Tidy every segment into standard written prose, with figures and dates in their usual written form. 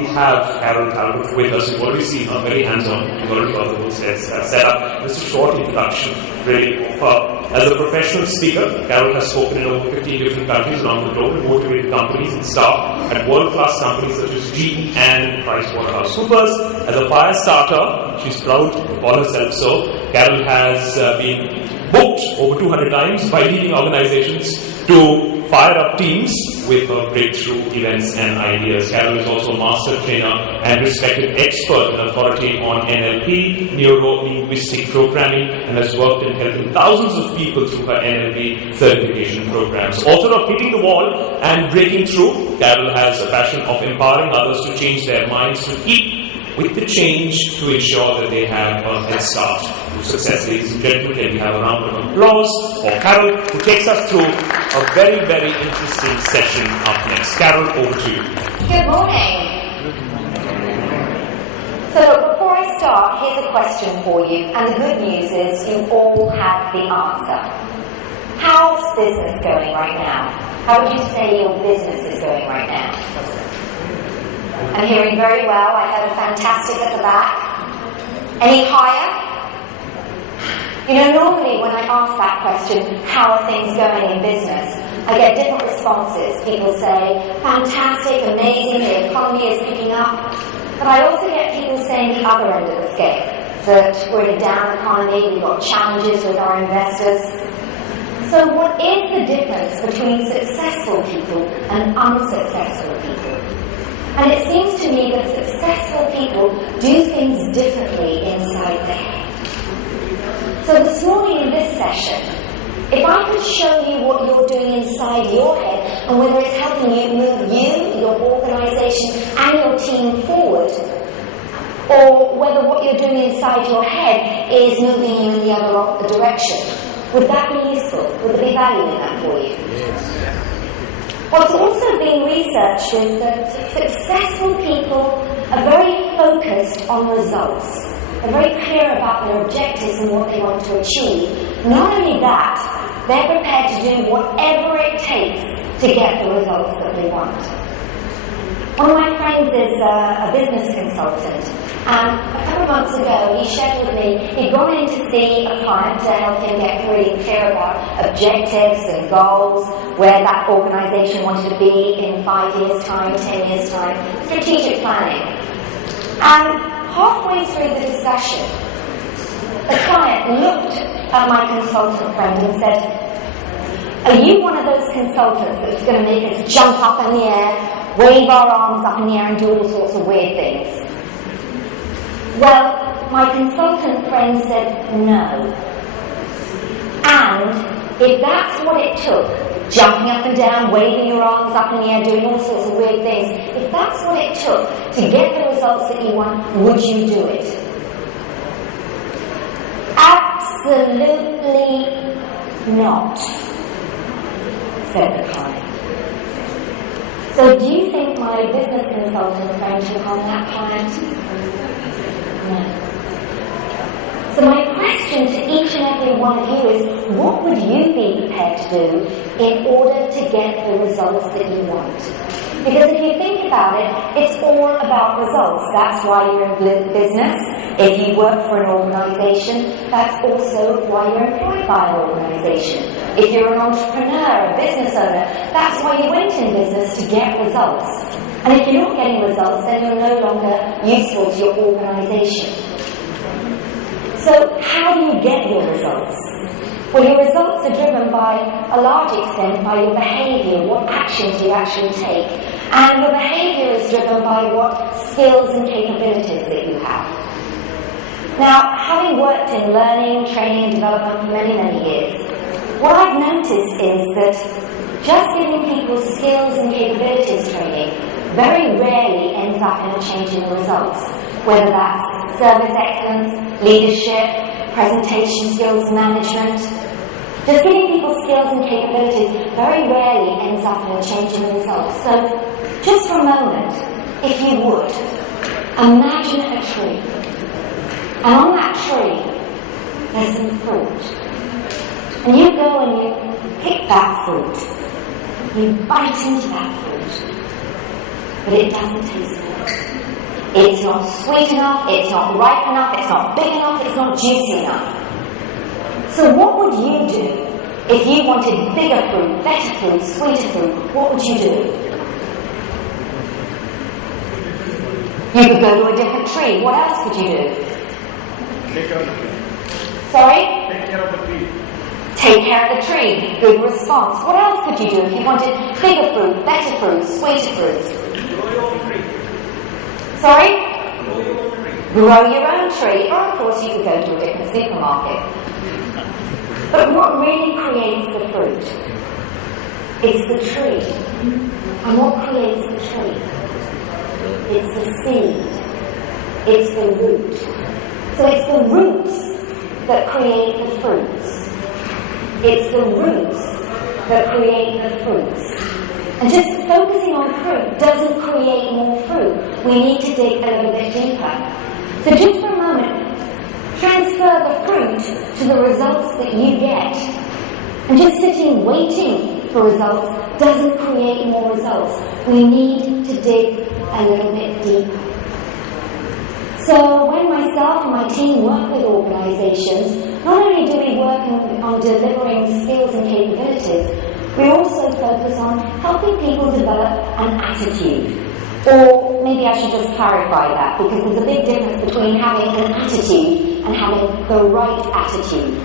We have Carol Talbot with us. You've already seen her, very hands-on. You've already got the whole set up. Just a short introduction, really, of her. As a professional speaker, Carol has spoken in over 15 different countries around the globe and motivated companies and staff at world-class companies such as GE and PricewaterhouseCoopers. As a fire starter, she's proud to call herself so. Carol has been booked over 200 times by leading organizations to fire up teams with her breakthrough events and ideas. Carol is also a master trainer and respected expert and authority on NLP, neuro-linguistic programming, and has worked in helping thousands of people through her NLP certification programs. Author of Hitting the Wall and Breaking Through, Carol has a passion of empowering others to change their minds to keep with the change to ensure that they have a head start to success. Ladies and gentlemen, can we have a round of applause for Carol, who takes us through a very, very interesting session up next. Carol, over to you. Good morning. So before I start, here's a question for you, and the good news is you all have the answer. How's business going right now? How would you say your business is going right now? I'm hearing very well. I heard a fantastic at the back. Any higher? You know, normally when I ask that question, how are things going in business, I get different responses. People say, fantastic, amazing, the economy is picking up. But I also get people saying the other end of the scale, that we're in a down economy, we've got challenges with our investors. So what is the difference between successful people and unsuccessful people? And it seems to me that successful people do things differently inside their head. So this morning in this session, if I could show you what you're doing inside your head and whether it's helping you move you, your organisation and your team forward, or whether what you're doing inside your head is moving you in the other direction, would that be useful? Would there be value in that for you? Yes. What's also being researched is that successful people are very focused on results. They're very clear about their objectives and what they want to achieve. Not only that, they're prepared to do whatever it takes to get the results that they want. One of my friends is a business consultant, and a couple of months ago he shared with me he'd gone in to see a client to help him get really clear about objectives and goals, where that organisation wanted to be in 5 years' time, 10 years' time, strategic planning. And halfway through the discussion, the client looked at my consultant friend and said, "Are you one of those consultants that's going to make us jump up in the air, wave our arms up in the air and do all sorts of weird things?" Well, my consultant friend said no. And if that's what it took, jumping up and down, waving your arms up in the air, doing all sorts of weird things, if that's what it took to get the results that you want, would you do it? Absolutely not, said the client. So do you think my business consultant friend took on that client? No. So my question to each and every one of you is, what would you be prepared to do in order to get the results that you want? Because if you think about it, it's all about results. That's why you're in business. If you work for an organisation, that's also why you're employed by an organisation. If you're an entrepreneur, a business owner, that's why you went in business, to get results. And if you're not getting results, then you're no longer useful to your organisation. So how do you get your results? Well, your results are driven by a large extent by your behaviour, what actions you actually take. And your behaviour is driven by what skills and capabilities that you have. Now, having worked in learning, training and development for many, many years, what I've noticed is that just giving people skills and capabilities training very rarely ends up in a change in the results, whether that's service excellence, leadership, presentation skills, management. Just giving people skills and capabilities very rarely ends up in a change in the results. So, just for a moment, if you would, imagine a tree. And on that tree, there's some fruit. And you go and you pick that fruit. You bite into that fruit. But it doesn't taste good. It's not sweet enough, it's not ripe enough, it's not big enough, it's not juicy enough. So what would you do if you wanted bigger fruit, better fruit, sweeter fruit? What would you do? You could go to a different tree. What else could you do? Take care of the tree. Sorry? Take care of the tree. Take care of the tree. Good response. What else could you do if you wanted bigger fruit, better fruit, sweeter fruit? Grow your own tree. Sorry? Grow your own tree. Grow your own tree. Or of course you could go to a different supermarket. But what really creates the fruit? It's the tree. And what creates the tree? It's the seed. It's the root. So it's the roots that create the fruits. It's the roots that create the fruits. And just focusing on fruit doesn't create more fruit. We need to dig a little bit deeper. So just for a moment, transfer the fruit to the results that you get. And just sitting waiting for results doesn't create more results. We need to dig a little bit deeper. So when myself and my team work with organisations, not only do we work on delivering skills and capabilities, we also focus on helping people develop an attitude. Or maybe I should just clarify that, because there's a big difference between having an attitude and having the right attitude.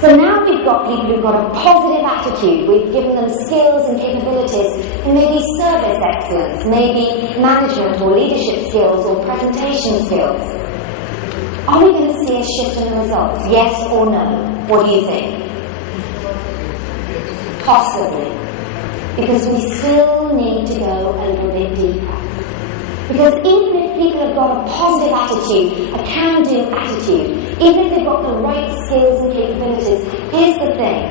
So now we've got people who've got a positive attitude, we've given them skills and capabilities, and maybe service excellence, maybe management or leadership skills or presentation skills. Are we going to see a shift in the results? Yes or no? What do you think? Possibly. Because we still need to go a little bit deeper. Because even if people have got a positive attitude, a can-do attitude, even if they've got the right skills and capabilities, here's the thing.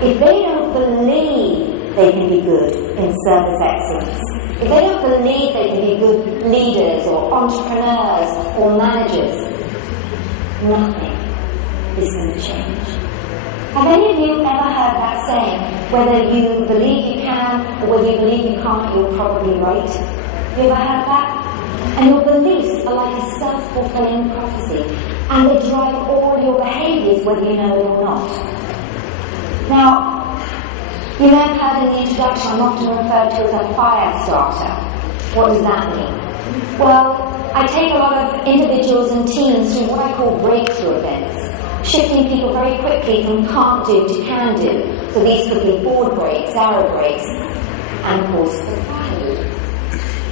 If they don't believe they can be good in service excellence, if they don't believe they can be good leaders or entrepreneurs or managers, nothing is going to change. Have any of you ever heard that saying, whether you believe you can or whether you believe you can't, you're probably right? Have you ever heard that? And your beliefs are like a self-fulfilling prophecy, and they drive all your behaviours whether you know it or not. Now, you may have heard in the introduction I'm often referred to as a fire starter. What does that mean? Well, I take a lot of individuals and teams through what I call breakthrough events, shifting people very quickly from can't do to can do. So these could be board breaks, arrow breaks, and of course the fire.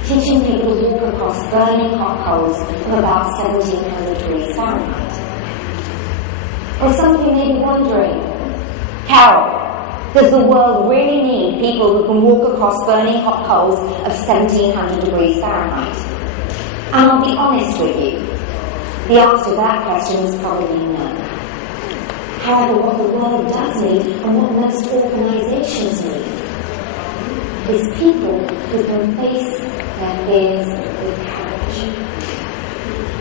Teaching people to walk across burning hot coals of about 1700 degrees Fahrenheit. Or some of you may be wondering, Carol, does the world really need people who can walk across burning hot coals of 1700 degrees Fahrenheit? And I'll be honest with you, the answer to that question is probably no. However, what the world does need, and what most organisations need, is people who can face their fears with courage.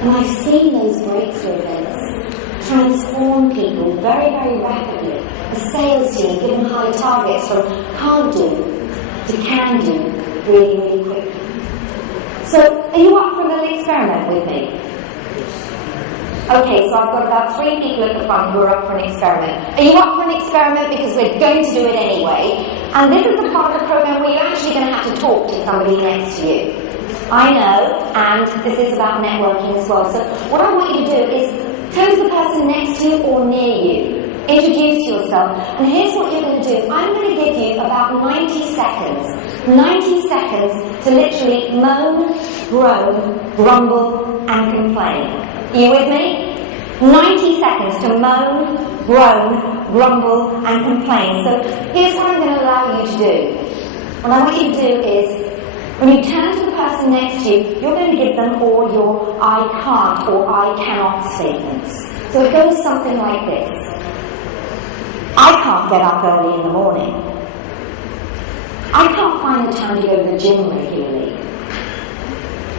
And I've seen those breakthrough events transform people very, very rapidly. A sales team given high targets from can't do to can do really, really quickly. So, are you up for a little experiment with me? Okay, so I've got about 3 people at the front who are up for an experiment. Are you up for an experiment? Because we're going to do it anyway. And this is the part of the program where you're actually going to have to talk to somebody next to you. I know, and this is about networking as well. So what I want you to do is turn to the person next to you or near you. Introduce yourself. And here's what you're going to do. I'm going to give you about 90 seconds. 90 seconds to literally moan, groan, grumble, and complain. Are you with me? 90 seconds to moan, groan, grumble, and complain. So here's what I'm going to allow you to do. What I want you to do is, when you turn to the person next to you, you're going to give them all your I can't or I cannot statements. So it goes something like this. I can't get up early in the morning. I can't find the time to go to the gym regularly.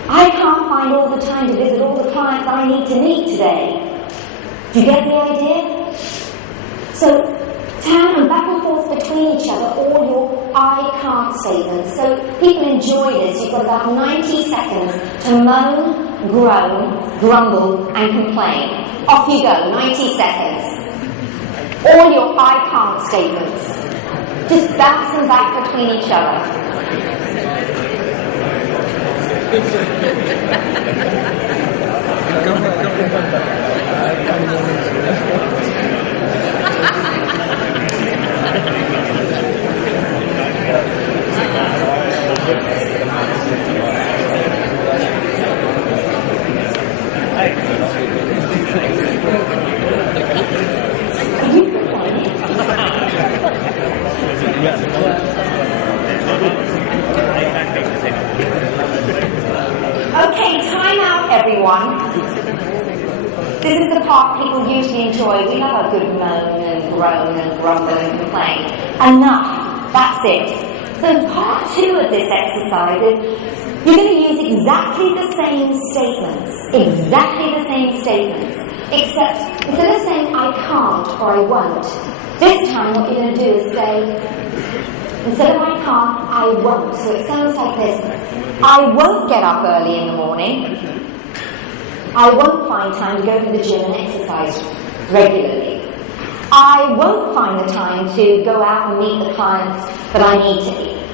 I can't find all the time to visit all the clients I need to meet today. Do you get the idea? So turn and back and forth put between each other all your I can't statements. So people enjoy this. You've got about 90 seconds to moan, groan, grumble and complain. Off you go, 90 seconds. All your I can't statements. Just bounce them back between each other. Okay, time out everyone. This is the part people usually enjoy. We love a good moan and groan and grumble and complain. Enough. That's it. So part 2 of this exercise is you're going to use exactly the same statements. Exactly the same statements. Except instead of saying I can't or I won't, this time what you're going to do is say, instead of I can't, I won't. So it sounds like this. I won't get up early in the morning. I won't find time to go to the gym and exercise regularly. I won't find the time to go out and meet the clients that I need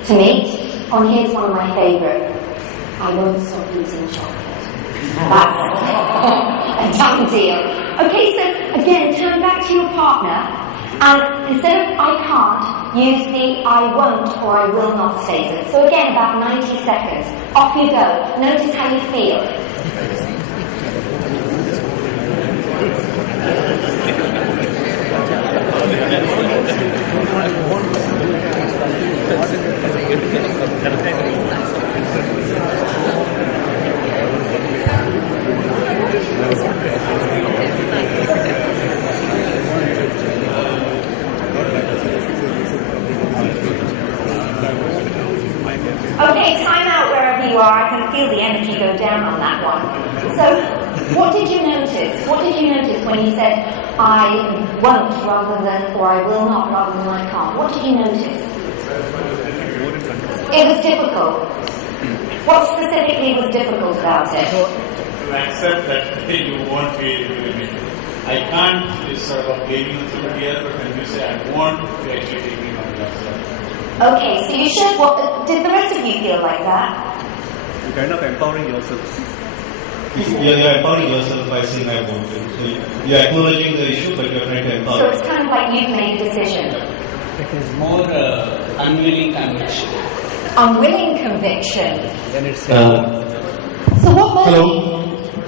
to meet. And here's one of my favourite. I won't stop eating chocolate. That's a done deal. Okay, so again, turn back to your partner. And instead of I can't, use the I won't or I will not statement. So again, about 90 seconds. Off you go. Notice how you feel. Okay, time out wherever you are. I can feel the energy go down on that one. So, what did you notice? What did you notice when you said, I won't rather than, or I will not rather than I can't? What did you notice? It was difficult. What specifically was difficult about it? To accept that you won't be able to do it. I can't is sort of blaming you here, but when you say I won't, you're actually taking on yourself. Okay, so you should. What did the rest of you feel like that? You're kind of empowering yourself. You're empowering yourself by saying I won't. So you're acknowledging the issue, but you're trying to empower. So it's kind of like you've made a decision. It is more unwilling conviction. Unwilling conviction. Then it's So what was Hello.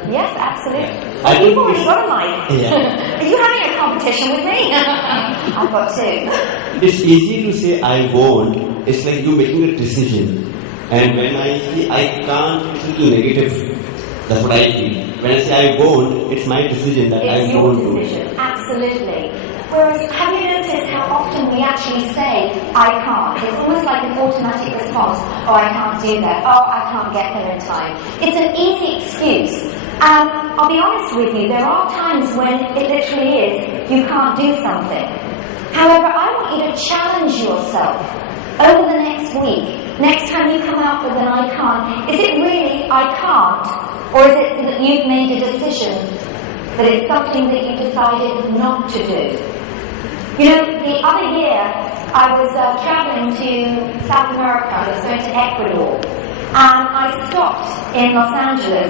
Yes, absolutely. I You've think already got a mic. Yeah. Are you having a competition with me? I've got 2. It's easy to say I won't. It's like you're making a decision. And when I say I can't, it's a little negative. That's what I feel. When I say I won't, it's my decision that I It's your won't do decision, it. absolutely. Whereas, have you noticed how often we actually say, I can't? It's almost like an automatic response. Oh, I can't do that. Oh, I can't get there in time. It's an easy excuse. I'll be honest with you, there are times when it literally is, you can't do something. However, I want you to challenge yourself over the next week. Next time you come out with an I can't, is it really I can't? Or is it that you've made a decision that it's something that you decided not to do? You know, the other year, I was traveling to South America. I was going to Ecuador. And I stopped in Los Angeles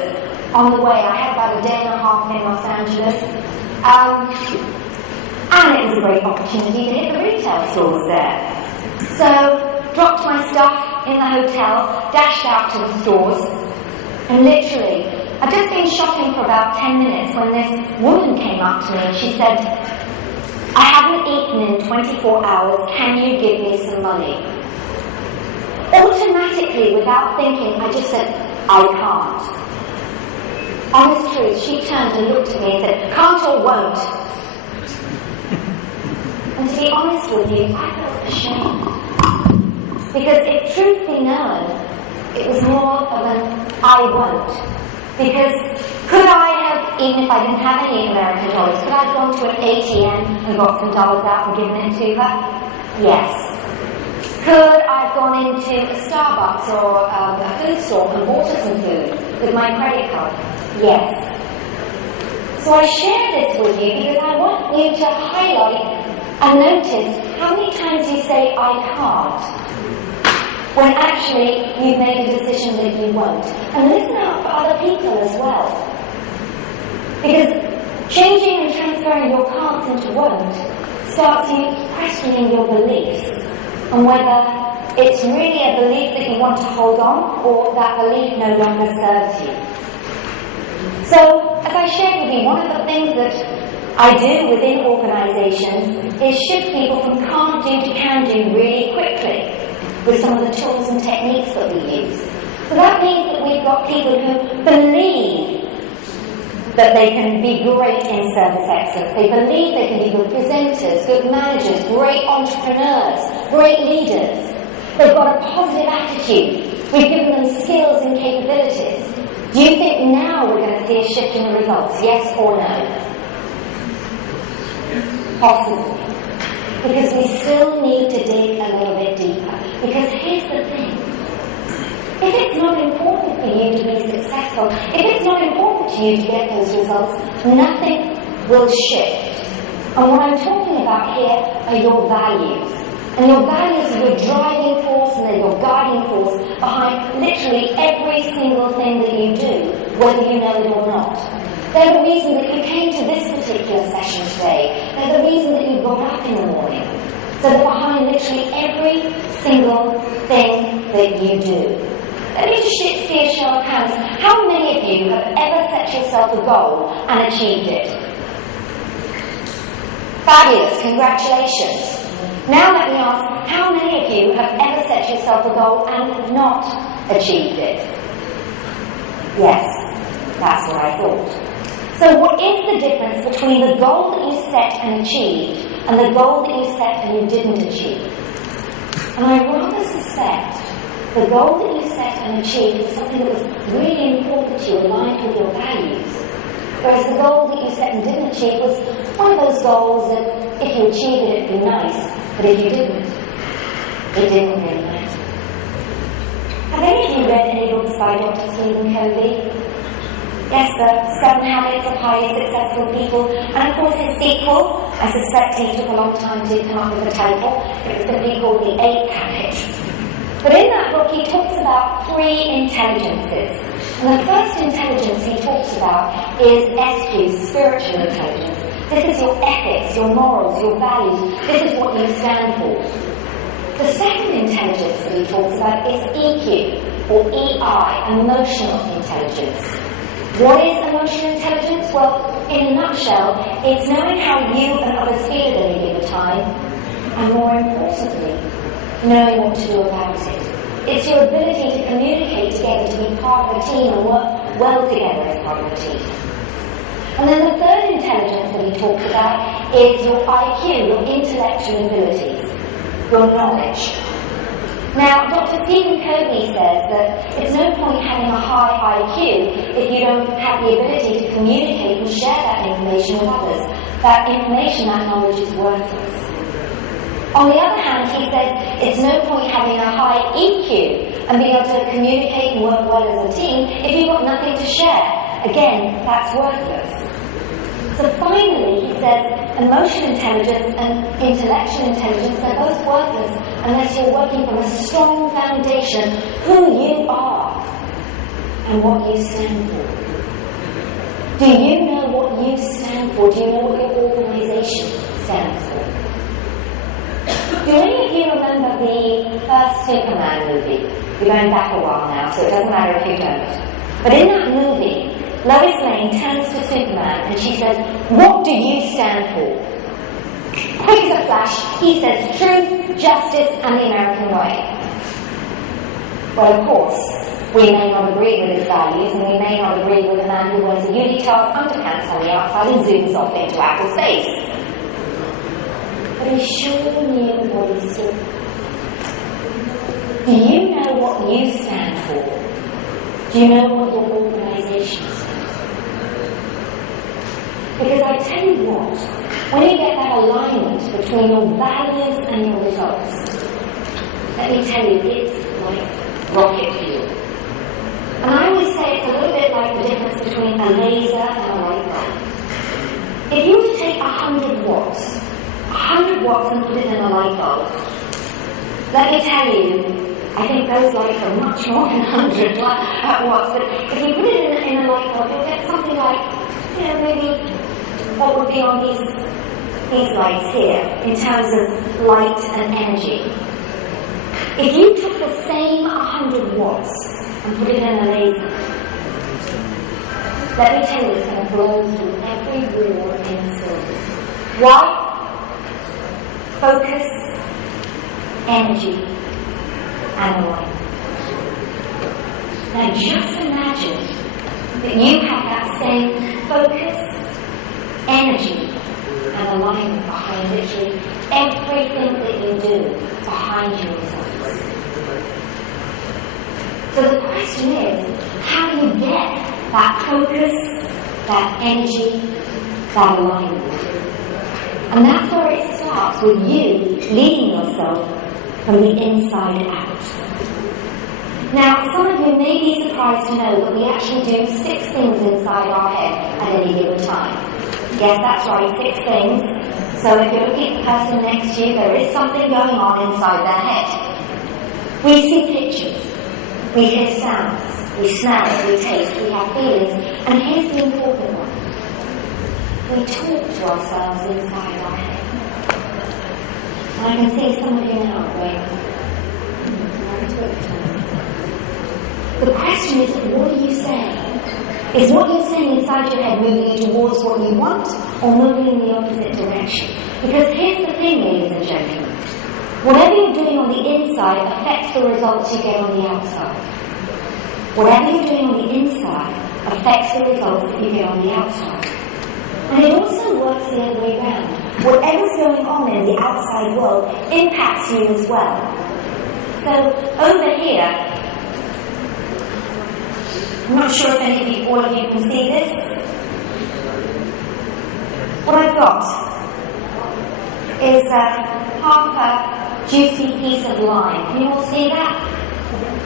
on the way. I had about a day and a half in Los Angeles. And it was a great opportunity to hit the retail stores there. So, dropped my stuff in the hotel, dashed out to the stores, and literally, I'd just been shopping for about 10 minutes when this woman came up to me and she said, I haven't eaten in 24 hours, can you give me some money? Automatically, without thinking, I just said, I can't. Honest truth, she turned and looked at me and said, can't or won't? And to be honest with you, I felt ashamed. Because if truth be known, it was more of an I won't. Because could I have, even if I didn't have any American dollars, could I have gone to an ATM and got some dollars out and given it to her? Yes. Could I have gone into a Starbucks or a food store and bought us some food with my credit card? Yes. So I share this with you because I want you to highlight and notice how many times you say, I can't, when actually you've made a decision that you won't. And listen out for other people as well. Because changing and transferring your can'ts into won't starts you questioning your beliefs and whether it's really a belief that you want to hold on or that belief no longer serves you. So, as I shared with you, one of the things that I do within organisations is shift people from can't do to can do really quickly with some of the tools and techniques that we use. So that means that we've got people who believe that they can be great in service excellence. They believe they can be good presenters, good managers, great entrepreneurs, great leaders. They've got a positive attitude. We've given them skills and capabilities. Do you think now we're going to see a shift in the results? Yes or no? Possibly. Because we still need to dig a little bit deeper. Because here's the thing. If it's not important for you to be successful, if it's not important to you to get those results, nothing will shift. And what I'm talking about here are your values. And your values are your driving force and they're your guiding force behind literally every single thing that you do, whether you know it or not. They're the reason that you came to this particular session today. They're the reason that you got up in the morning. So they're behind literally every single thing that you do. Let me just see a show of hands. How many of you have ever set yourself a goal and achieved it? Fabulous, congratulations. Now let me ask, how many of you have ever set yourself a goal and not achieved it? Yes, that's what I thought. So what is the difference between the goal that you set and achieved and the goal that you set and you didn't achieve? And I rather suspect the goal that you set and achieved was something that was really important to you, aligned with your values. Whereas the goal that you set and didn't achieve was one of those goals that if you achieved it, it'd be nice, but if you didn't, it didn't really matter. Have any of you read any books by Dr. Stephen Covey? Yes, the 7 Habits of Highly Successful People, and of course his sequel, I suspect he took a long time to come up with the title. It was going to be called The 8th Habit. But in that book he talks about 3 intelligences. And the first intelligence he talks about is SQ, spiritual intelligence. This is your ethics, your morals, your values. This is what you stand for. The second intelligence that he talks about is EQ, or EI, emotional intelligence. What is emotional intelligence? Well, in a nutshell, it's knowing how you and others feel at any given time, and more importantly, knowing what to do about it. It's your ability to communicate together, to be part of a team and work well together as part of a team. And then the third intelligence that he talks about is your IQ, your intellectual abilities, your knowledge. Now, Dr. Stephen Covey says that it's no point having a high IQ if you don't have the ability to communicate and share that information with others. That information, that knowledge is worthless. On the other hand, he says it's no point having a high EQ and being able to communicate and work well as a team if you've got nothing to share. Again, that's worthless. So finally, he says emotional intelligence and intellectual intelligence, they're both worthless unless you're working from a strong foundation, who you are and what you stand for. Do you know what you stand for? Do you know what your organisation stands for? Do any of you remember the first Superman movie? We're going back a while now, so it doesn't matter if you don't. But in that movie, Lois Lane turns to Superman and she says, "What do you stand for?" Quick as a flash, he says, "Truth, justice, and the American way." Well, of course, we may not agree with his values, and we may not agree with a man who wears a unitard underpants on the outside and zooms off into outer space. But he sure knew what he stood for. Do you know what you stand for? Do you know what your organisation stands for? Because I tell you what, when you get that alignment between your values and your results, let me tell you, it's like rocket fuel. And I always say it's a little bit like the difference between a laser and a light bulb. If you were to take 100 watts and put it in a light bulb, let me tell you, I think those lights are much more than 100 watts, but if you put it in a light bulb, you'll get something like, maybe what would be on these lights here, in terms of light and energy. If you took the same 100 watts and put it in a laser, let me tell you, it's going to blow through every wall in this building. Why? Focus, energy, and alignment. Now just imagine that you have that same focus, energy, and alignment behind literally everything that you do behind your results. So the question is, how do you get that focus, that energy, that alignment? And that's where it starts, with you leading yourself from the inside out. Now, some of you may be surprised to know that we actually do 6 things inside our head at any given time. Yes, that's right, 6 things. So if you're looking at the person next to you, there is something going on inside their head. We see pictures, we hear sounds, we smell, we taste, we have feelings, and here's the important one. We talk to ourselves inside our head. And I can see some of you now going, I talk to myself. The question is, what are you saying? Is what you're saying inside your head moving you towards what you want, or moving in the opposite direction? Because here's the thing, ladies and gentlemen. Whatever you're doing on the inside affects the results you get on the outside. Whatever you're doing on the inside affects the results that you get on the outside. And it also works the other way around. Whatever's going on in the outside world impacts you as well. So over here, I'm not sure if all of you can see this. What I've got is half a juicy piece of lime. Can you all see that?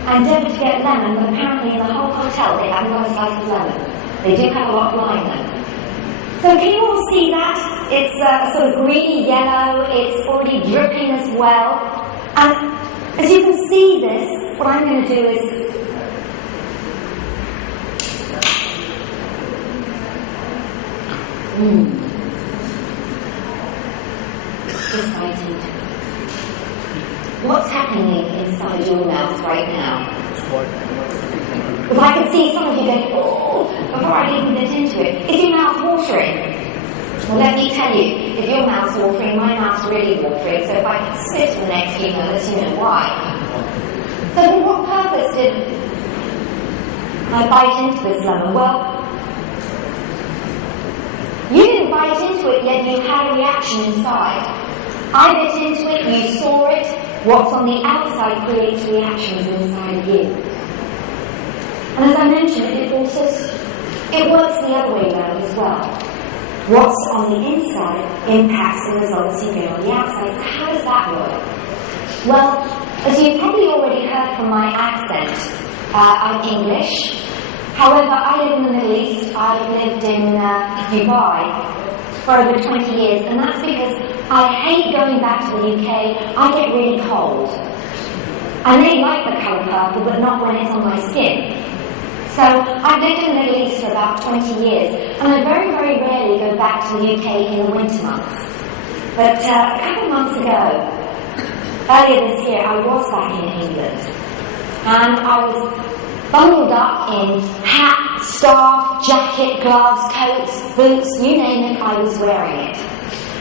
I endeavoured to get lemon, but apparently in the whole hotel they haven't got a slice of lemon. They do have a lot of lime though. So can you all see that? It's sort of greeny yellow, it's already dripping as well. And as you can see this, what I'm going to do is just bite into it. What's happening inside your mouth right now? Because I can see some of you going, oh, before I even get into it. Is your mouth watering? Well, let me tell you, if your mouth's watering, my mouth's really watering, so if I can spit for the next few moments, you know why. So for what purpose did I bite into this lemon? Well, you didn't bite into it, yet you had a reaction inside. I bit into it, you saw it. What's on the outside creates reactions inside of you. And as I mentioned, it works the other way around as well. What's on the inside impacts the results you get on the outside. So how does that work? Well, as you've probably already heard from my accent, I'm English. However, I live in the Middle East. I've lived in Dubai for over 20 years, and that's because I hate going back to the UK. I get really cold. I may like the colour purple, but not when it's on my skin. So I've lived in the Middle East for about 20 years, and I very, very rarely go back to the UK in the winter months. But a couple of months ago, earlier this year, I was back in England, and I was bundled up in hat, scarf, jacket, gloves, coats, boots, you name it, I was wearing it.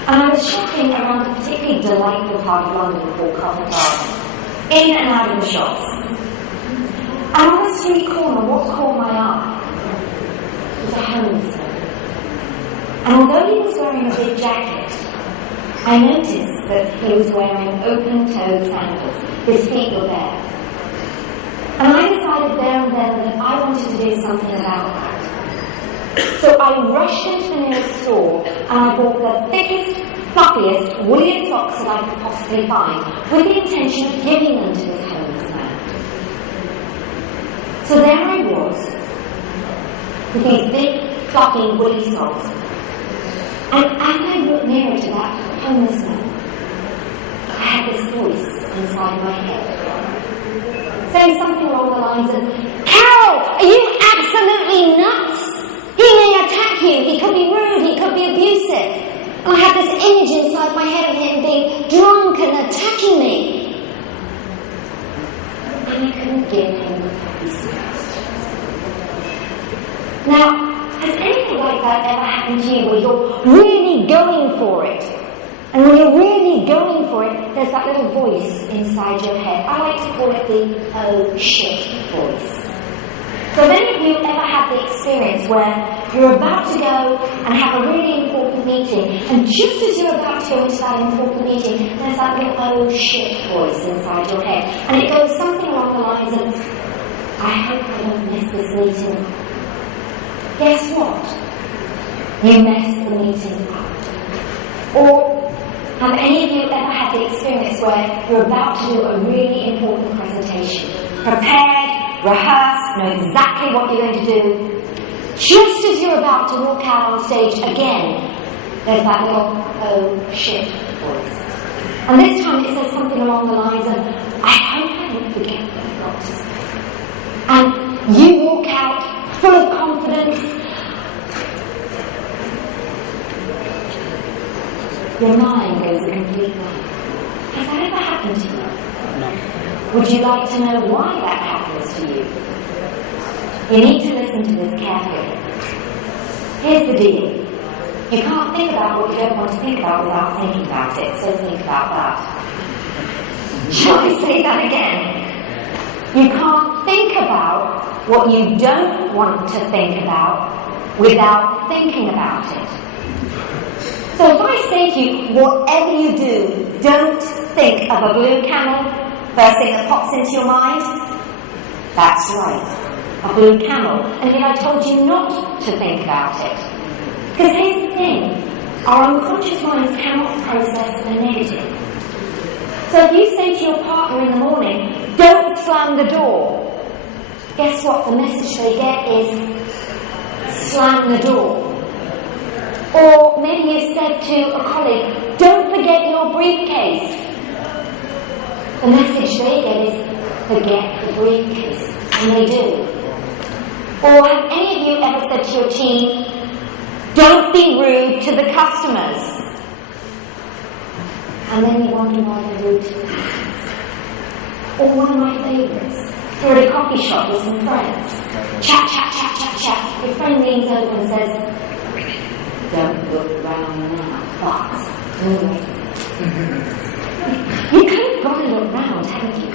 And I was shopping around a particularly delightful part of London called Covent Garden, in and out of the shops. And on the street corner, what caught my eye was a homeless man. And although he was wearing a big jacket, I noticed that he was wearing open-toed sandals. His feet were bare. And I decided there and then that I wanted to do something about that. So I rushed into the nearest store and I bought the thickest, fluffiest, woolliest socks that I could possibly find, with the intention of giving them to this homeless man. So there I was, with these big, fluffy, woolly socks. And as I walked nearer to that homeless man, I had this voice inside my head, saying something along the lines of, "Carol, are you absolutely nuts? He may attack you, he could be rude, he could be abusive." And I had this image inside my head of him being drunk and attacking me. And I couldn't give him his best. Now, has anything like that ever happened to you where you're really going for it? And when you're really going for it, there's that little voice inside your head. I like to call it the "oh shit" voice. So have any of you ever had the experience where you're about to go and have a really important meeting, and just as you're about to go into that important meeting, there's that little "oh shit" voice inside your head, and it goes something along the lines of, "I hope I don't miss this meeting." Guess what? You messed the meeting up. Or have any of you ever had the experience where you're about to do a really important presentation? Prepared, rehearsed, know exactly what you're going to do. Just as you're about to walk out on stage again, there's that little "oh shit" voice. And this time it says something along the lines of, "I hope I don't forget what I've got to say." And you walk out full of confidence. Your mind goes a complete blank. Has that ever happened to you? No. Would you like to know why that happens to you? You need to listen to this carefully. Here's the deal. You can't think about what you don't want to think about without thinking about it, so think about that. Shall I say that again? You can't think about what you don't want to think about without thinking about it. So if I say to you, whatever you do, don't think of a blue camel, first thing that pops into your mind, that's right, a blue camel. And yet I told you not to think about it. Because here's the thing, our unconscious minds cannot process the negative. So if you say to your partner in the morning, don't slam the door, guess what? The message they get is, slam the door. Or maybe you said to a colleague, don't forget your briefcase. The message they get is, forget the briefcase. And they do. Or have any of you ever said to your team, don't be rude to the customers? And then you wonder why they're rude to the customers. Or one of my favourites, you're at a coffee shop with some friends. Chat, chat, chat, chat, chat. Your friend leans over and says, don't look round now, but you kind of got to look round, haven't you?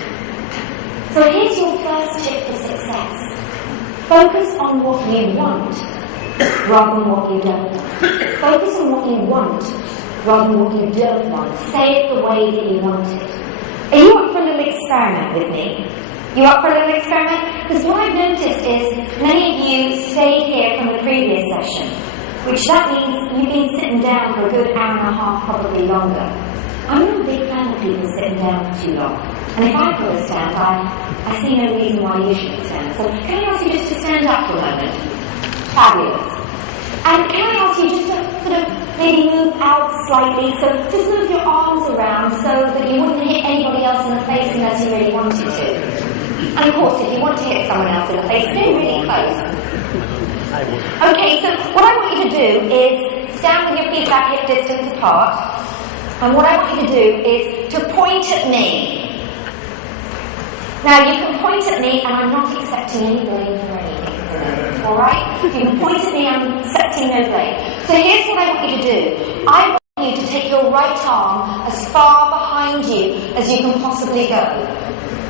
So here's your first tip for success. Focus on what you want rather than what you don't want. Focus on what you want rather than what you don't want. Say it the way that you want it. Are you up for a little experiment with me? You up for a little experiment? Because what I've noticed is many of you stayed here from the previous session, which that means you've been sitting down for a good hour and a half, probably longer. I'm not a big fan of people sitting down for too long. And if I could stand, I see no reason why you shouldn't stand. So can I ask you just to stand up for a moment? Fabulous. And can I ask you just to sort of maybe move out slightly, so just move your arms around so that you wouldn't hit anybody else in the face unless you really wanted to. And of course, if you want to hit someone else in the face, stay really close. Okay, so what I want you to do is stand with your feet back hip distance apart, and what I want you to do is to point at me. Now you can point at me and I'm not accepting any blame for anything. Alright? You can point at me and I'm accepting no blame. So here's what I want you to do. I want you to take your right arm as far behind you as you can possibly go.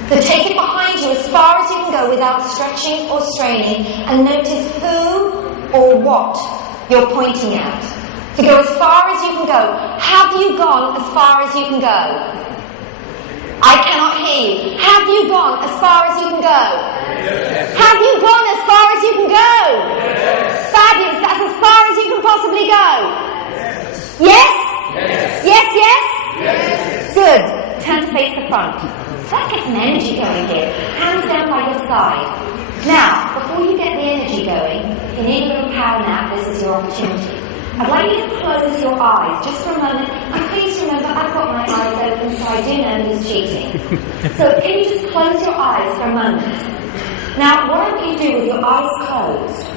So take it behind you as far as you can go without stretching or straining, and notice who or what you're pointing at. To go as far as you can go. Have you gone as far as you can go? I cannot hear you. Have you gone as far as you can go? Yes. Have you gone as far as you can go? Yes. Fabulous. you need a little power nap, this is your opportunity. I'd like you to close your eyes just for a moment, and please remember I've got my eyes open, so I do know who's cheating. So can you just close your eyes for a moment? Now, what I want you to do with your eyes closed,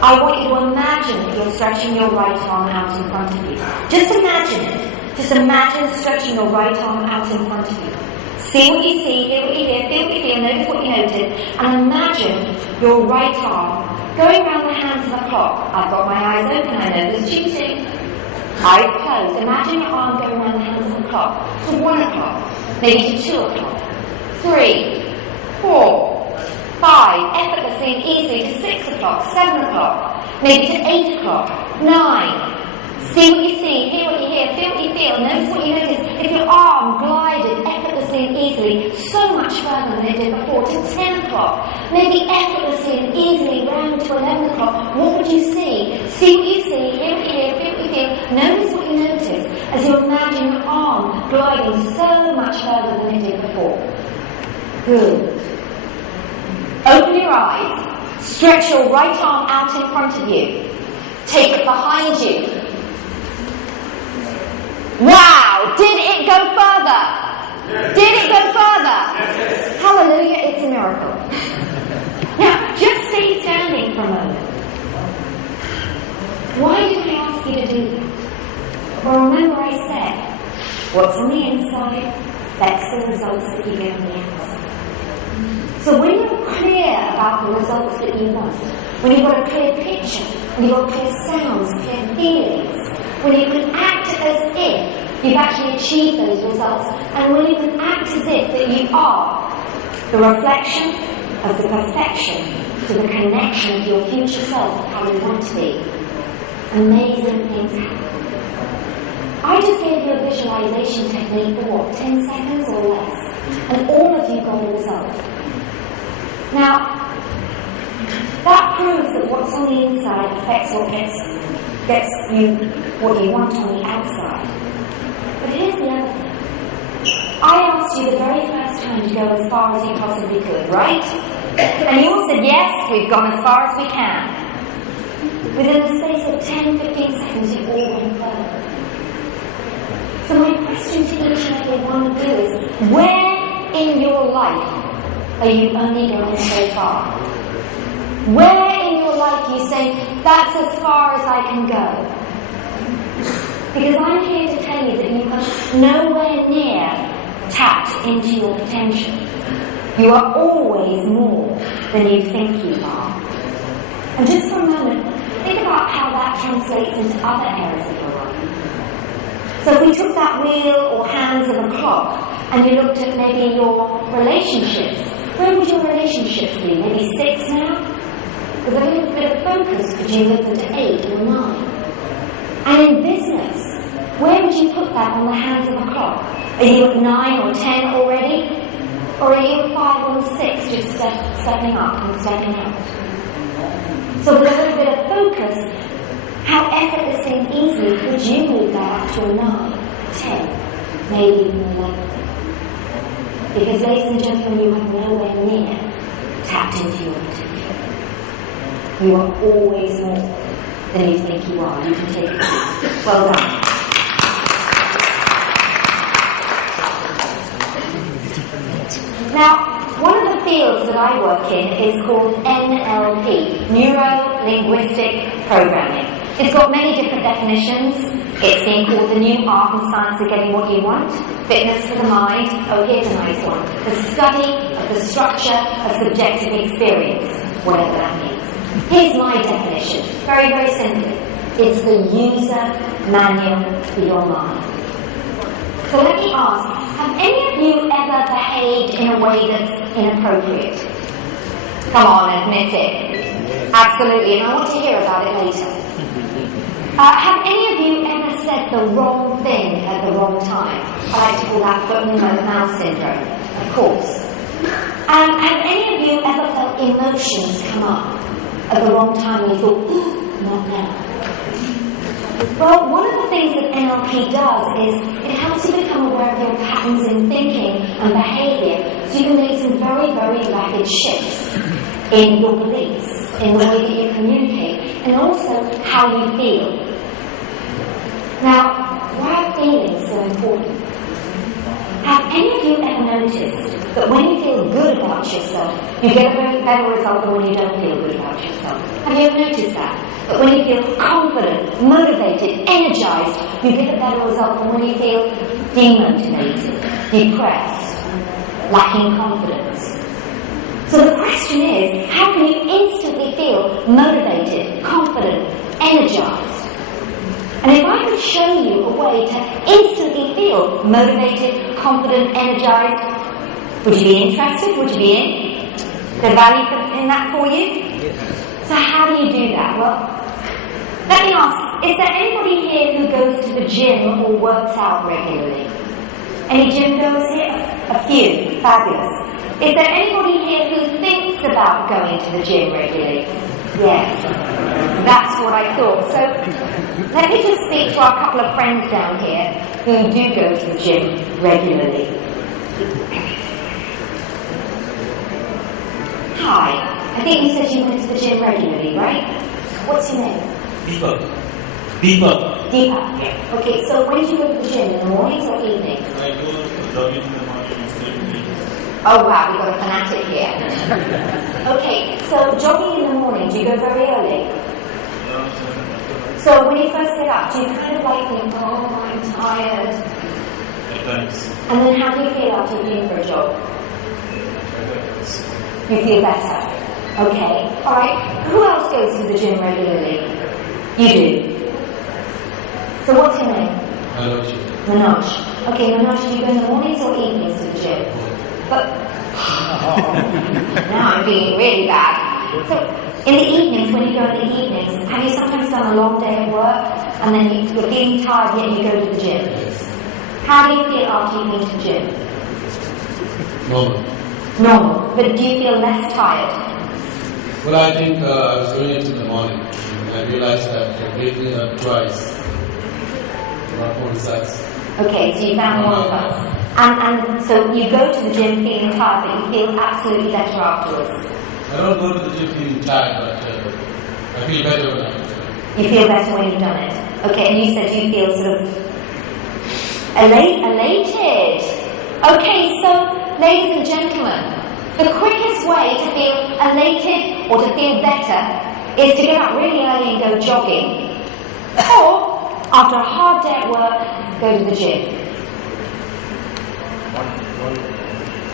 I want you to imagine that you're stretching your right arm out in front of you. Just imagine it. Just imagine stretching your right arm out in front of you. See what you see, hear what you hear, feel what you feel, notice what you notice, and imagine your right arm going around the hands of a clock. I've got my eyes open, I know there's cheating. Eyes closed. Imagine your arm going around the hands of a clock to 1 o'clock, maybe to 2 o'clock, 3, 4, 5, effortlessly and easily to 6 o'clock, 7 o'clock, maybe to 8 o'clock, 9. See what you see, hear what you hear, feel what you feel, notice what you notice. If your arm glided effortlessly and easily so much further than it did before, to 10 o'clock, maybe effortlessly and easily round to 11 o'clock, what would you see? See what you see, hear what you hear, feel what you feel, notice what you notice as you imagine your arm gliding so much further than it did before. Good. Open your eyes, stretch your right arm out in front of you, take it behind you. Wow! Did it go further? Yes. Did it go further? Yes. Hallelujah, it's a miracle. Now, just stay standing for a moment. Why did I ask you to do that? Well, remember I said, what's on the inside affects the results that you get on the outside. So when you're clear about the results that you want, when you've got a clear picture, when you've got clear sounds, clear feelings, when you can act as if you've actually achieved those results, and when you can act as if that you are the reflection of the perfection to the connection to your future self of how you want to be, amazing things happen. I just gave you a visualization technique for what, 10 seconds or less, and all of you got a result. Now, that proves that what's on the inside affects what gets you what you want on the outside. But here's the other thing. I asked you the very first time to go as far as you possibly could, right? And you all said, yes, we've gone as far as we can. Within the space of 10, 15 seconds, you all went further. So my question to each and every one of you is, where in your life are you only going so far? Where in your life you say, that's as far as I can go? Because I'm here to tell you that you are nowhere near tapped into your potential. You are always more than you think you are. And just for a moment, think about how that translates into other areas of your life. So if we took that wheel or hands of a clock and you looked at maybe your relationships, where would your relationships be? Maybe 6 now? With a little bit of focus, could you lift them to 8 or 9? And in business, where would you put that on the hands of a clock? Are you at 9 or 10 already? Or are you at 5 or 6, just stepping up and stepping out? So with a little bit of focus, how effortlessly and easily could you move that up to a 9, 10, maybe even 11? Because ladies and gentlemen, you are nowhere near tapped into your potential. You are always more than you think you are. You can take it. Well done. Now, one of the fields that I work in is called NLP, Neuro-Linguistic Programming. It's got many different definitions. It's being called the new art and science of getting what you want, fitness for the mind. Oh, here's a nice one. The study of the structure of subjective experience, whatever that means. Here's my definition, very, very simply. It's the user manual for your mind. So let me ask, have any of you ever behaved in a way that's inappropriate? Come on, admit it. Absolutely, and I want to hear about it later. Have any of you ever said the wrong thing at the wrong time? I like to call that foot and mouth syndrome, of course. Have any of you ever felt emotions come up at the wrong time and you thought, not now? Well, one of the things that NLP does is it helps you become aware of your patterns in thinking and behaviour, so you can make some very, very rapid shifts in your beliefs, in the way that you communicate. and also how you feel. Now, why are feelings so important? Have any of you ever noticed that when you feel good about yourself, you get a very better result than when you don't feel good about yourself? Have you ever noticed that? That when you feel confident, motivated, energized, you get a better result than when you feel demotivated, depressed, lacking confidence. So the question is, how can you instantly feel motivated, confident, energized? And if I could show you a way to instantly feel motivated, confident, energized, would you be interested? Would you be in? The value in that for you? So how do you do that? Well, let me ask, is there anybody here who goes to the gym or works out regularly? Any gym goers here? A few. Fabulous. Is there anybody here who thinks about going to the gym regularly? Yes. That's what I thought. So let me just speak to our couple of friends down here who do go to the gym regularly. Hi. I think you said you went to the gym regularly, right? What's your name? Deepak. Deepak. Yeah. Okay, so when do you go to the gym? In the mornings or evenings? I go to jogging in the morning and evening. Oh wow, we've got a fanatic here. Okay, so jogging in the morning, do you go very early? So when you first get up, do you kind of like think, oh, I'm tired? At times. And then how do you feel after you've been for a jog? You feel better. Okay, alright. Who else goes to the gym regularly? You do. So what's your name? Manoj. Okay, Manoj, do you go in the mornings or evenings to the gym? But now I'm being really bad. So in the evenings, when you go in the evenings, have you sometimes done a long day at work and then you're feeling tired yet you go to the gym? How do you feel after you've been to the gym? Normal. But do you feel less tired? Well, I think I was doing it in the morning. I realized that waking up twice, not more results. Okay, so you found more results. And so you go to the gym feeling tired, but you feel absolutely better afterwards. I don't go to the gym feeling tired, but I feel better when I'm done. You feel better when you've done it. Okay, and you said you feel sort of elated. Okay, so ladies and gentlemen, the quickest way to feel elated or to feel better is to get up really early and go jogging. Or, after a hard day at work, go to the gym.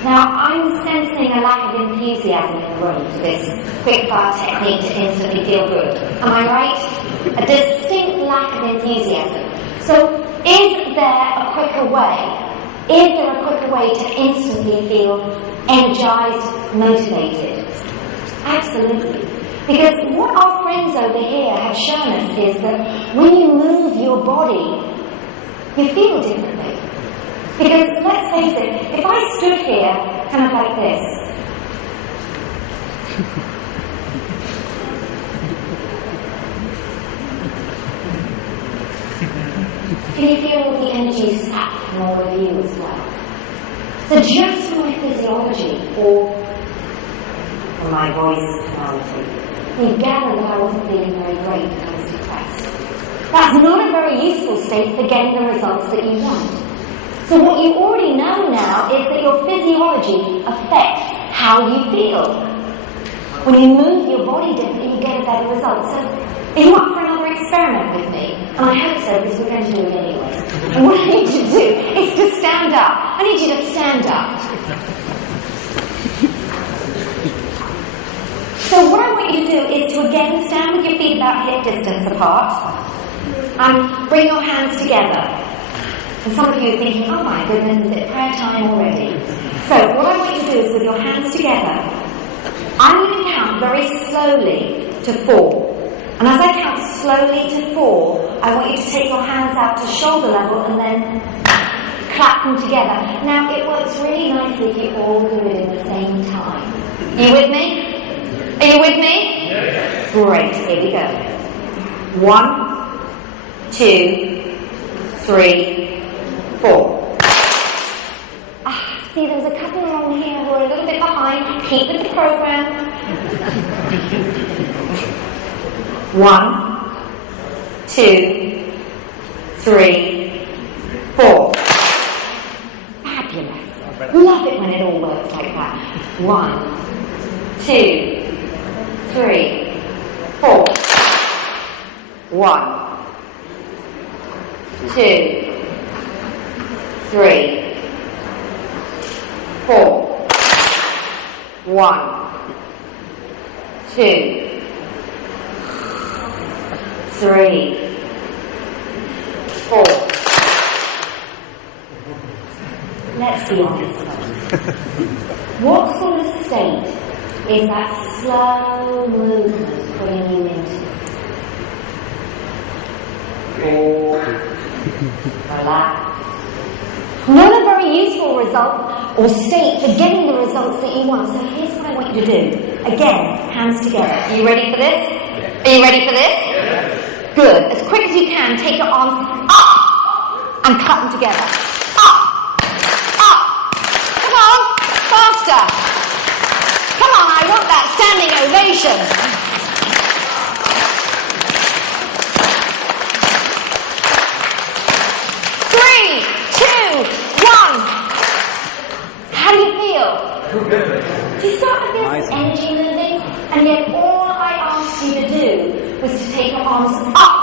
Now, I'm sensing a lack of enthusiasm in the room for this quick-fire technique to instantly feel good. Am I right? A distinct lack of enthusiasm. So, is there a quicker way? Is there a quicker way to instantly feel energized, motivated? Absolutely. Because what our friends over here have shown us is that when you move your body, you feel differently. Because let's face it, if I stood here kind of like this, can you feel the energy sap from all of you as well? So just from my physiology or from my voice tonality, you gather that I wasn't feeling very great and I was depressed. That's not a very useful state for getting the results that you want. So what you already know now is that your physiology affects how you feel. When you move your body differently, you get a better result. So are you up for another experiment with me? And I hope so, because we're going to do it anyway. And what I need you to do is to stand up. I need you to stand up. So what I want you to do is to again stand with your feet about hip distance apart and bring your hands together. And some of you are thinking, oh my goodness, is it prayer time already? So what I want you to do is with your hands together, I'm going to count very slowly to 4. And as I count slowly to 4, I want you to take your hands out to shoulder level and then clap them together. Now it works really nicely if you all do it at the same time. Are you with me? Are you with me? Yes. Great, here we go. 1, 2, 3, 4. See, there's a couple along here who are a little bit behind. Keep with the program. 1, 2, 3, 4. Fabulous. Love it when it all works like that. 1, 2, 3, 4. 1, 2, 3, 4. 1, 2, 3, 4. Let's be honest. What sort of state is that slow movement putting you into? Relax. Not a very useful result or state for getting the results that you want. So here's what I want you to do. Again, hands together. Are you ready for this? Are you ready for this? Good. As quick as you can, take your arms up and cut them together. Up. Up. Come on. Faster. Come on, I want that standing ovation. 3, 2, 1. How do you feel? Do you start to feel some energy moving? And yet all I asked you to do was to take your arms up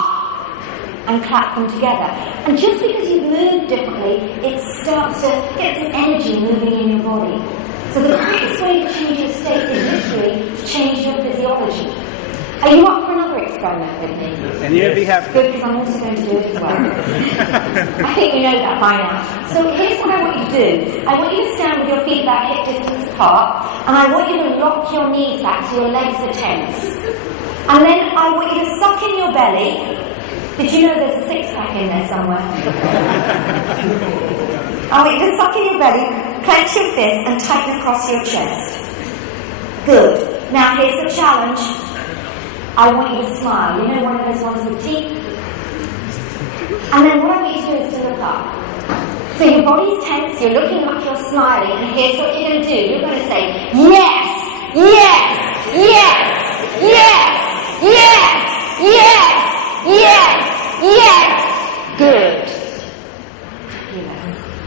and clap them together. And just because you've moved differently, it starts to get some energy moving in your body. So the quickest way to change your state is literally to change your physiology. Are you up for another experiment with me? And you'll be happy. Good, because I'm also going to do it as well. I think you know that by now. So here's what I want you to do. I want you to stand with your feet about hip distance apart, and I want you to lock your knees back so your legs are tense. And then I want you to suck in your belly. Did you know there's a six-pack in there somewhere? I want you to suck in your belly, clench your fist, and tighten across your chest. Good. Now here's the challenge. I want you to smile. You know, one of those ones with teeth? And then what I want you to do is to look up. So your body's tense, you're looking up, you're smiling, and here's what you're going to do. You're going to say, yes, yes, yes, yes, yes, yes, yes, yes. Good.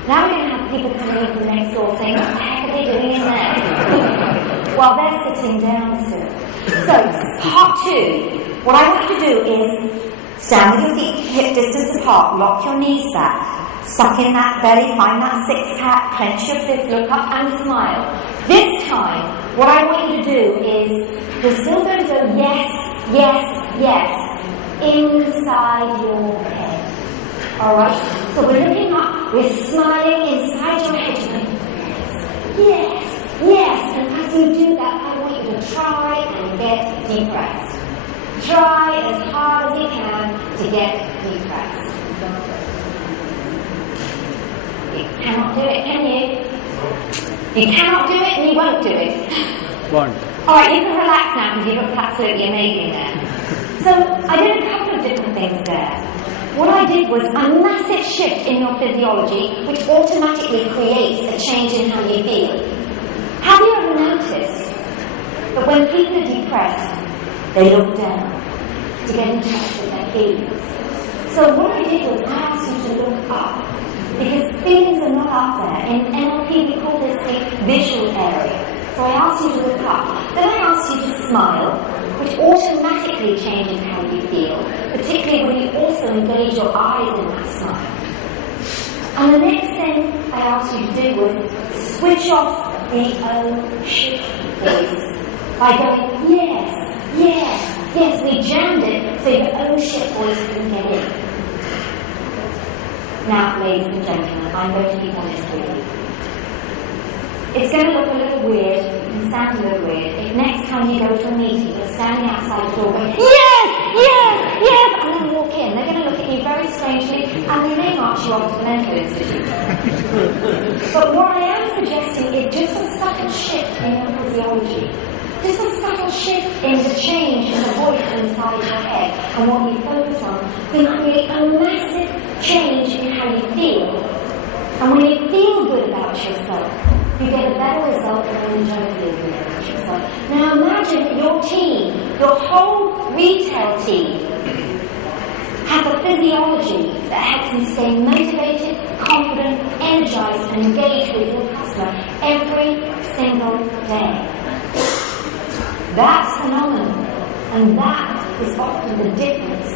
Now we're going to have people coming in from next door saying, what the heck are they doing in there? While they're sitting down still. So, part 2, what I want you to do is stand with your feet hip distance apart, lock your knees back, suck in that belly, find that six-pack, clench your fist, look up and smile. This time, what I want you to do is, you're still going to go yes, yes, yes, inside your head. Alright? So we're looking up, we're smiling inside your head, you're going, yes, yes, and as you do that, I want you to try and get deep breaths. Try as hard as you can to get deep breaths. You cannot do it, can you? You cannot do it and you won't do it. One. Alright, you can relax now because you look absolutely amazing there. So, I did a couple of different things there. What I did was a massive shift in your physiology which automatically creates a change in how you feel. Have you ever noticed that when people are depressed, they look down to get in touch with their feelings? So what I did was I asked you to look up, because feelings are not up there. In NLP we call this the visual area. So I asked you to look up. Then I asked you to smile, which automatically changes how you feel, particularly when you also engage your eyes in that smile. And the next thing I asked you to do was switch off the oh shit voice by going, yes, yes, yes, we jammed it so the oh shit voice couldn't get in. Now, ladies and gentlemen, I'm going to be honest with you. It's going to look a little weird and sound a little weird if next time you go to a meeting, you're standing outside the door going, yes, yes, yes, and then walk in. They're going to look at you very strangely and they may march you off to the mental institute. But what I am suggesting is just a subtle shift in your physiology. Just a subtle shift in the change in the voice inside your head and what you focus on can create a massive change in how you feel. And when you feel good about yourself, you get a better result energetically with your yourself. Now imagine your team, your whole retail team, have a physiology that helps them stay motivated, confident, energized, and engaged with your customer every single day. That's phenomenal, and that is often the difference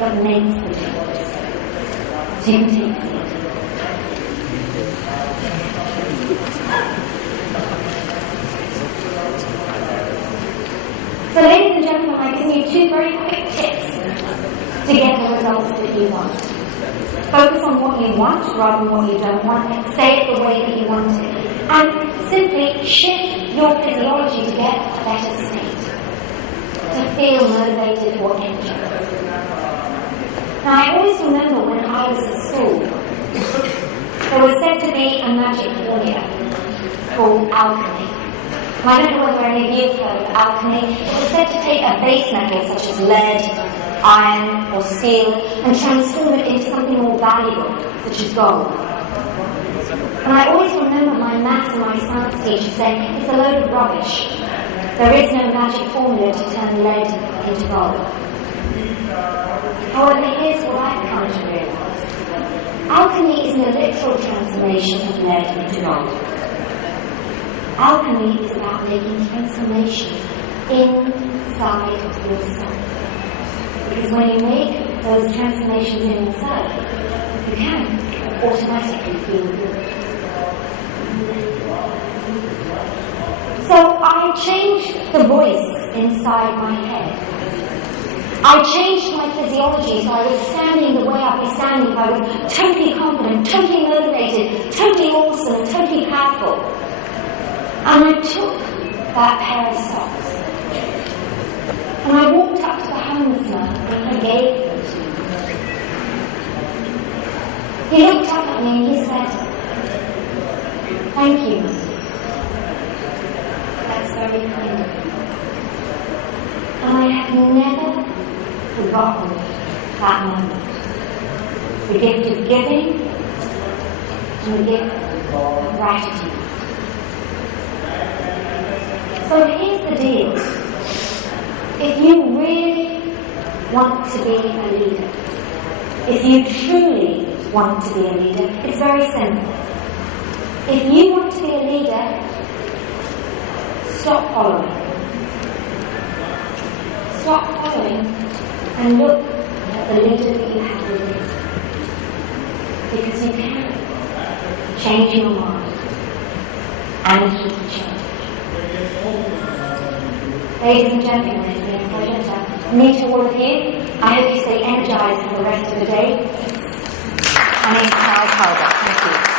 that makes the difference. So you can take it. So ladies and gentlemen, I've given you 2 very quick tips to get the results that you want. Focus on what you want rather than what you don't want. Say it the way that you want it. And simply shift your physiology to get a better state. To feel motivated or energized. Now I always remember when I was at school, there was said to be a magic formula called alchemy. I don't know whether any of you have heard of alchemy. It was said to take a base metal such as lead, iron or steel and transform it into something more valuable, such as gold. And I always remember my maths and my science teacher saying, it's a load of rubbish. There is no magic formula to turn lead into gold. However, here's what I've come to realize. Alchemy isn't a literal transformation of lead into gold. Alchemy is about making transformations inside yourself. Because when you make those transformations in yourself, you can automatically feel good. So I changed the voice inside my head. I changed my physiology so I was standing the way I'd be standing if I was totally confident, totally motivated, totally awesome, and totally powerful. And I took that pair of socks and I walked up to the homeless man and I gave them to him. He looked up at me and he said, "Thank you, Mr. That's very kind of you." And I have never forgotten that moment. The gift of giving and the gift of gratitude. So here's the deal. If you really want to be a leader, if you truly want to be a leader, it's very simple. If you want to be a leader, stop following. Stop following and look at the leader that you have within. Because you can change your mind and keep change. Ladies and gentlemen, it's been a pleasure to meet all of you. I hope you stay energized for the rest of the day. My name is Talbot. Thank you.